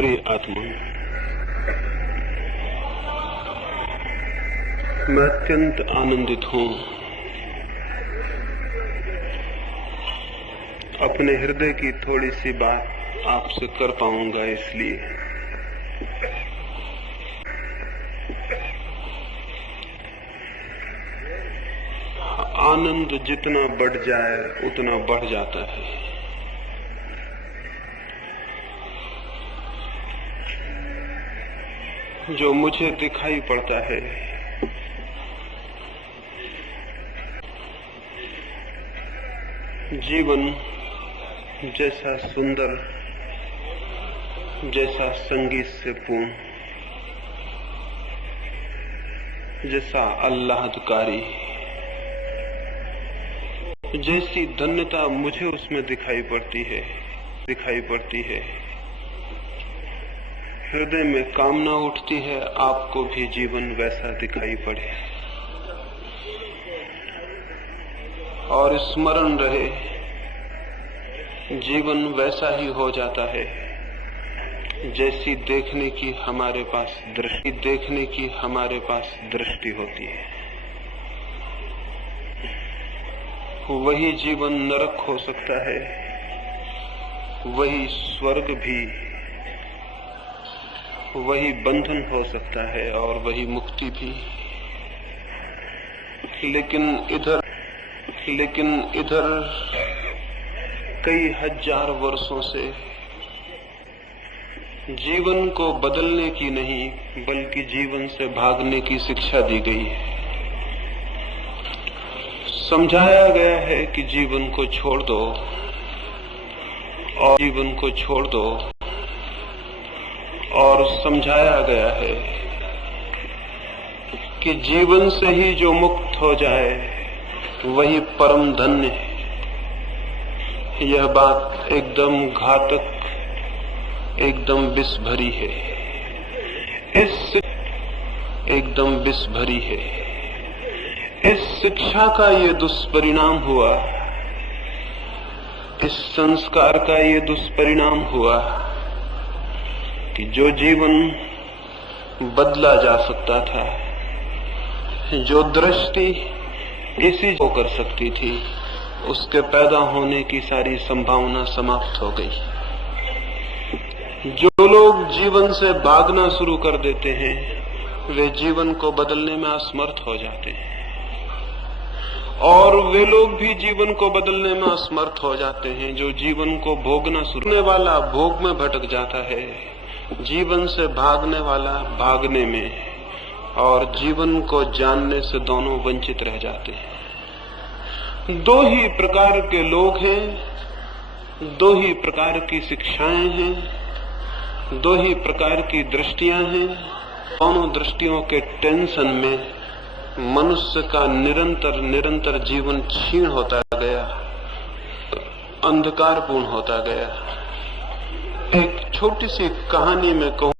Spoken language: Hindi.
प्रिय आत्मा, मैं अत्यंत आनंदित हूं अपने हृदय की थोड़ी सी बात आपसे कर पाऊंगा। इसलिए आनंद जितना बढ़ जाए उतना बढ़ जाता है। जो मुझे दिखाई पड़ता है जीवन जैसा सुंदर, जैसा संगीत से पूर्ण, जैसा आह्लादकारी, जैसी धन्यता मुझे उसमें दिखाई पड़ती है। हृदय में कामना उठती है आपको भी जीवन वैसा दिखाई पड़े और स्मरण रहे जीवन वैसा ही हो जाता है जैसी देखने की हमारे पास दृष्टि होती है। वही जीवन नरक हो सकता है, वही स्वर्ग भी, वही बंधन हो सकता है और वही मुक्ति भी। लेकिन इधर कई हजार वर्षों से जीवन को बदलने की नहीं बल्कि जीवन से भागने की शिक्षा दी गई है। समझाया गया है कि जीवन को छोड़ दो और समझाया गया है कि जीवन से ही जो मुक्त हो जाए वही परम धन्य है। यह बात एकदम घातक, एकदम विष भरी है। इस शिक्षा का ये दुष्परिणाम हुआ, इस संस्कार का ये दुष्परिणाम हुआ कि जो जीवन बदला जा सकता था, जो दृष्टि इसी को कर सकती थी, उसके पैदा होने की सारी संभावना समाप्त हो गई। जो लोग जीवन से भागना शुरू कर देते हैं वे जीवन को बदलने में असमर्थ हो जाते हैं और वे लोग भी जीवन को बदलने में असमर्थ हो जाते हैं जो जीवन को भोगना शुरू करने वाला भोग में भटक जाता है, जीवन से भागने वाला भागने में, और जीवन को जानने से दोनों वंचित रह जाते हैं। दो ही प्रकार के लोग हैं, दो ही प्रकार की शिक्षाएं हैं, दो ही प्रकार की दृष्टियां हैं। दोनों दृष्टियों के टेंशन में मनुष्य का निरंतर जीवन क्षीण होता गया, अंधकारपूर्ण होता गया। एक छोटी सी कहानी में कहूं